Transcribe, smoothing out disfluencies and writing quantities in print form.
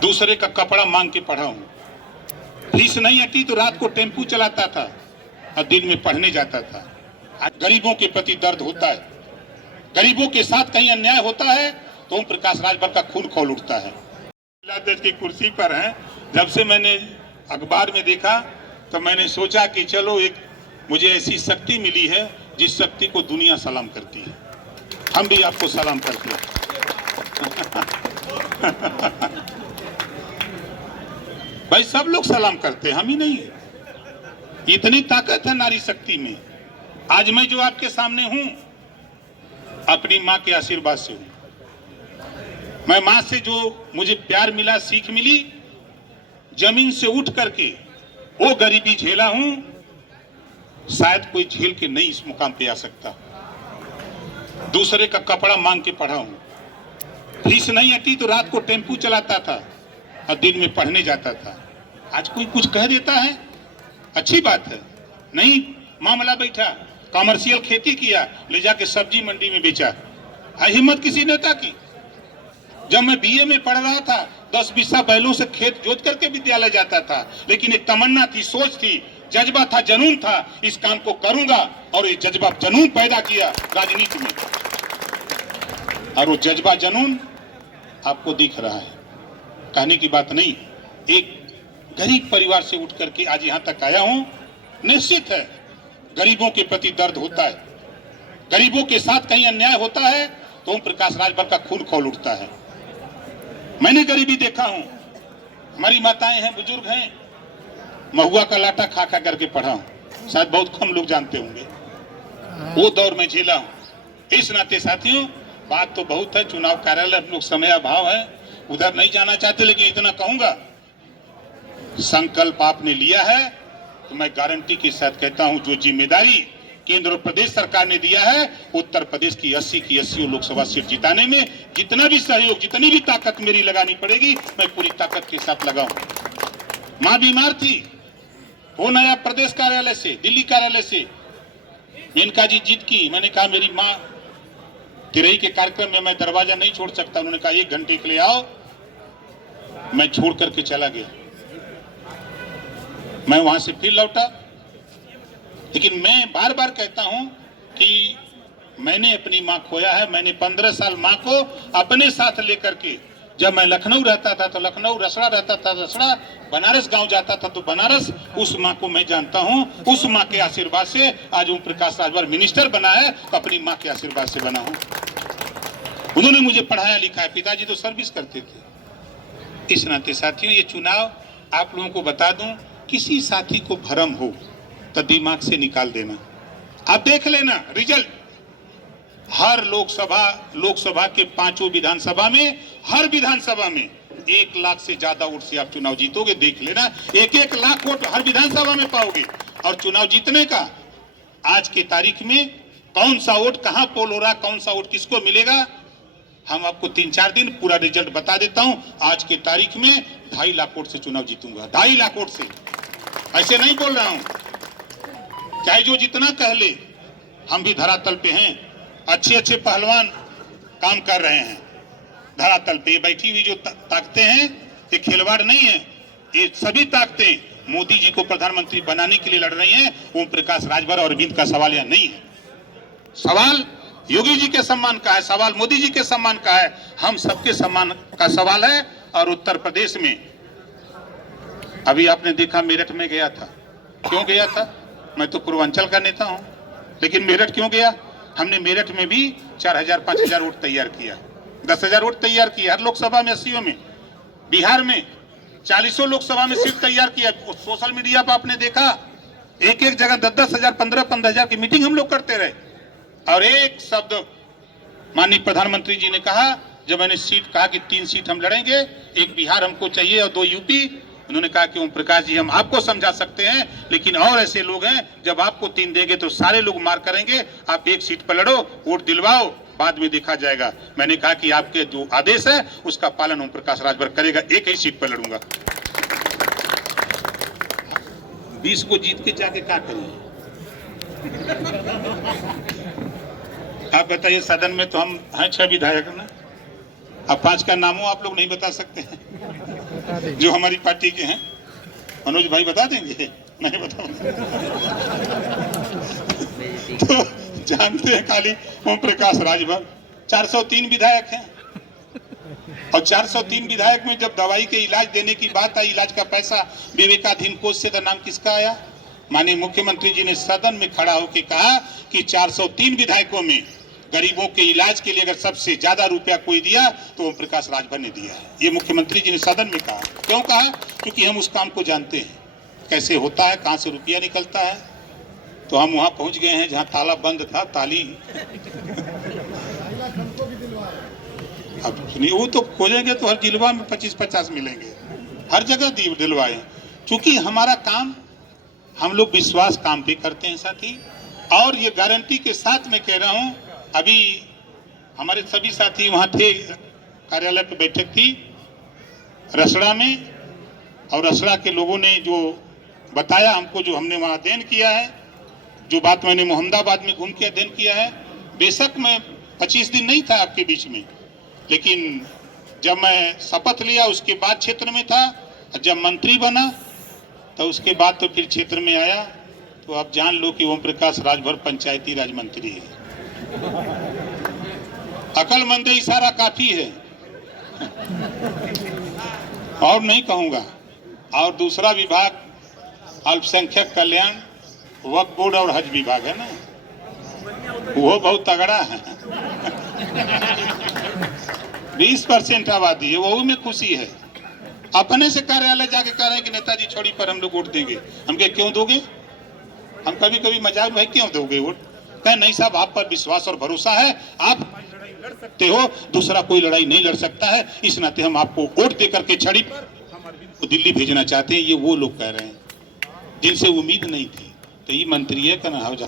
दूसरे का कपड़ा मांग के पढ़ा हूं। फीस नहीं आती तो रात को टेम्पू चलाता था और दिन में पढ़ने जाता था। आज गरीबों के प्रति दर्द होता है, गरीबों के साथ कहीं अन्याय होता है तो ओम प्रकाश राजभर का खून खौल उठता है। देश की कुर्सी पर हैं। जब से मैंने अखबार में देखा तो मैंने सोचा कि चलो एक मुझे ऐसी शक्ति मिली है जिस शक्ति को दुनिया सलाम करती है। हम भी आपको सलाम करते हैं। भाई सब लोग सलाम करते हैं, हम ही नहीं। इतनी ताकत है नारी शक्ति में। आज मैं जो आपके सामने हूं अपनी मां के आशीर्वाद से हूं। मैं मां से जो मुझे प्यार मिला, सीख मिली, जमीन से उठ करके वो गरीबी झेला हूं, शायद कोई झेल के नहीं इस मुकाम पे आ सकता। दूसरे का कपड़ा मांग के पढ़ा हूं। फीस नहीं आती तो रात को टेम्पू चलाता था और दिन में पढ़ने जाता था। आज कोई कुछ कह देता है, अच्छी बात है। नहीं, मामला बैठा, कमर्शियल खेती किया, ले जाके सब्जी मंडी में बेचा। हिम्मत किसी नेता की। जब मैं बीए में पढ़ रहा था 10 बीसा बैलों से खेत जोत करके विद्यालय जाता था, लेकिन एक तमन्ना थी, सोच थी, जज्बा था, जनून था, इस काम को करूंगा। और ये जज्बा जनून पैदा किया राजनीति में, और वो जज्बा जनून आपको दिख रहा है। कहने की बात नहीं, एक गरीब परिवार से उठ करके आज यहां तक आया हूं। निश्चित है गरीबों के प्रति दर्द होता है, गरीबों के साथ कहीं अन्याय होता है तो ओम प्रकाश राजभर का खून खौल उठता है। मैंने गरीबी देखा हूं। हमारी माताएं हैं, बुजुर्ग हैं, महुआ का लाटा खा खा करके पढ़ा हूं। शायद बहुत कम लोग जानते होंगे, वो दौर में झेला हूं। इस नाते साथियों, बात तो बहुत है, चुनाव कार्यालय हम लोग समय अभाव है, उधर नहीं जाना चाहते, लेकिन इतना कहूंगा, संकल्प आपने लिया है तो मैं गारंटी के साथ कहता हूं, जो जिम्मेदारी केंद्र और प्रदेश सरकार ने दिया है, उत्तर प्रदेश की 80 की 80 लोकसभा सीट जिताने में जितना भी सहयोग, जितनी भी ताकत मेरी लगानी पड़ेगी, मैं पूरी ताकत के साथ लगाऊं। मां बीमार थी, फोन आया प्रदेश कार्यालय से, दिल्ली कार्यालय से, मेनका जी जिद की। मैंने कहा मेरी मां तिरई के कार्यक्रम में मैं दरवाजा नहीं छोड़ सकता। उन्होंने कहा 1 घंटे के लिए आओ। मैं छोड़ करके चला गया। मैं वहां से फिर लौटा। लेकिन मैं बार बार कहता हूं कि मैंने अपनी मां खोया है। मैंने 15 साल मां को अपने साथ लेकर के, जब मैं लखनऊ रहता था तो लखनऊ, रसड़ा रहता था रसड़ा, बनारस गांव जाता था तो बनारस, उस मां को मैं जानता हूं। उस मां के आशीर्वाद से आज ओम प्रकाश राजभर मिनिस्टर बना है, तो अपनी मां के आशीर्वाद से बना हूं। उन्होंने मुझे पढ़ाया लिखा है, पिताजी तो सर्विस करते थे। इस नाते साथियों, ये चुनाव आप लोगों को बता दूं, किसी साथी को भ्रम हो तो दिमाग से निकाल देना। आप देख लेना रिजल्ट। हर लोकसभा के 5 विधानसभा में, हर विधानसभा में 1 लाख से ज्यादा वोट से आप चुनाव जीतोगे। देख लेना, 1-1 लाख वोट हर विधानसभा में पाओगे। और चुनाव जीतने का आज की तारीख में कौन सा वोट कहां पोल हो रहा, कौन सा वोट किसको मिलेगा, हम आपको 3-4 दिन पूरा रिजल्ट बता देता हूं। आज की तारीख में 2.5 लाख वोट से चुनाव जीतूंगा, 2.5 लाख वोट से। ऐसे नहीं बोल रहा हूं, चाहे जो जितना कह ले, हम भी धरातल पे हैं। अच्छे पहलवान काम कर रहे हैं धरातल पे। बैठी हुई जो ताकतें हैं, ये खिलवाड़ नहीं है, ये सभी ताकतें मोदी जी को प्रधानमंत्री बनाने के लिए लड़ रही हैं। ओम प्रकाश राजभर और अरविंद का सवाल यहां नहीं है। सवाल योगी जी के सम्मान का है, सवाल मोदी जी के सम्मान का है, हम सबके सम्मान का सवाल है। और उत्तर प्रदेश में अभी आपने देखा, मेरठ में गया था। क्यों गया था? मैं तो पूर्वांचल का नेता हूं, लेकिन मेरठ क्यों गया? हमने मेरठ में भी 4000-5000 वोट तैयार किया, 10,000 वोट तैयार किया हर लोकसभा में, 80 में। बिहार में 40 लोकसभा में सीट तैयार किया। सोशल मीडिया पर आपने देखा, एक जगह 10,000, 15,000 की मीटिंग हम लोग करते रहे। और एक शब्द माननीय प्रधानमंत्री जी ने कहा, जब मैंने सीट कहा कि 3 सीट हम लड़ेंगे, 1 बिहार हमको चाहिए और 2 यूपी। उन्होंने कहा कि ओम प्रकाश जी, हम आपको समझा सकते हैं, लेकिन और ऐसे लोग हैं, जब आपको 3 देंगे तो सारे लोग मार करेंगे। आप 1 सीट पर लड़ो, वोट दिलवाओ, बाद में देखा जाएगा। मैंने कहा कि आपके जो आदेश है उसका पालन ओम प्रकाश राजभर करेगा, 1 ही सीट पर लड़ूंगा। 20 को जीत के जाके क्या करेंगे? आप बताइए, सदन में तो हम हैं 6 विधायक ना, अब 5 का नामों आप लोग नहीं बता सकते हैं। जो हमारी पार्टी के हैं। मनोज भाई बता देंगे? नहीं बता। तो जानते हैं खाली ओम प्रकाश राजभर 403 विधायक हैं, और 403 विधायक में जब दवाई के इलाज देने की बात आई, इलाज का पैसा विवेकाधीन कोष से, तो नाम किसका आया? माननीय मुख्यमंत्री जी ने सदन में खड़ा होकर कहा कि 403 विधायकों में गरीबों के इलाज के लिए अगर सबसे ज्यादा रुपया कोई दिया तो ओम प्रकाश राजभर ने दिया है। ये मुख्यमंत्री जी ने सदन में कहा। क्यों कहा? क्योंकि हम उस काम को जानते हैं, कैसे होता है, कहां से रुपया निकलता है। तो हम वहां पहुंच गए हैं जहां ताला बंद था, ताली। अब सुनिए, वो तो खोजेंगे तो हर जिलवा में 25-50 मिलेंगे, हर जगह दिलवाए। चूंकि हमारा काम, हम लोग विश्वास काम भी करते हैं साथी, और ये गारंटी के साथ मैं कह रहा हूं, अभी हमारे सभी साथी वहां थे, कार्यालय पे बैठक थी रसड़ा में, और रसड़ा के लोगों ने जो बताया हमको, जो हमने वहां अध्ययन किया है, जो बात मैंने मोहम्मदाबाद में घूम के अध्ययन किया है। बेशक मैं 25 दिन नहीं था आपके बीच में, लेकिन जब मैं शपथ लिया उसके बाद क्षेत्र में था, जब मंत्री बना तो उसके बाद तो फिर क्षेत्र में आया। तो आप जान लो कि ओम प्रकाश राजभर पंचायती राज मंत्री है। अकलमंद इशारा काफी है, और नहीं कहूंगा। और दूसरा विभाग अल्पसंख्यक कल्याण, वक्फ बोर्ड और हज विभाग है ना, वो बहुत तगड़ा है। 20% आबादी है, वो में खुशी है। अपने से कार्यालय जाके कह रहे हैं कि नेताजी छोड़ी पर हम लोग वोट देंगे। हम कहे क्यों दोगे? हम कभी कभी मजाक भाई क्यों दोगे वोट? कहे नहीं साहब, आप पर विश्वास और भरोसा है, आप लड़ सकते हो, दूसरा कोई लड़ाई नहीं लड़ सकता है, इस नाते हम आपको वोट दे करके छड़ी पर हम दिल्ली भेजना चाहते हैं। ये वो लोग कह रहे हैं जिनसे उम्मीद नहीं थी। तो ये मंत्री है, कहना हो जा।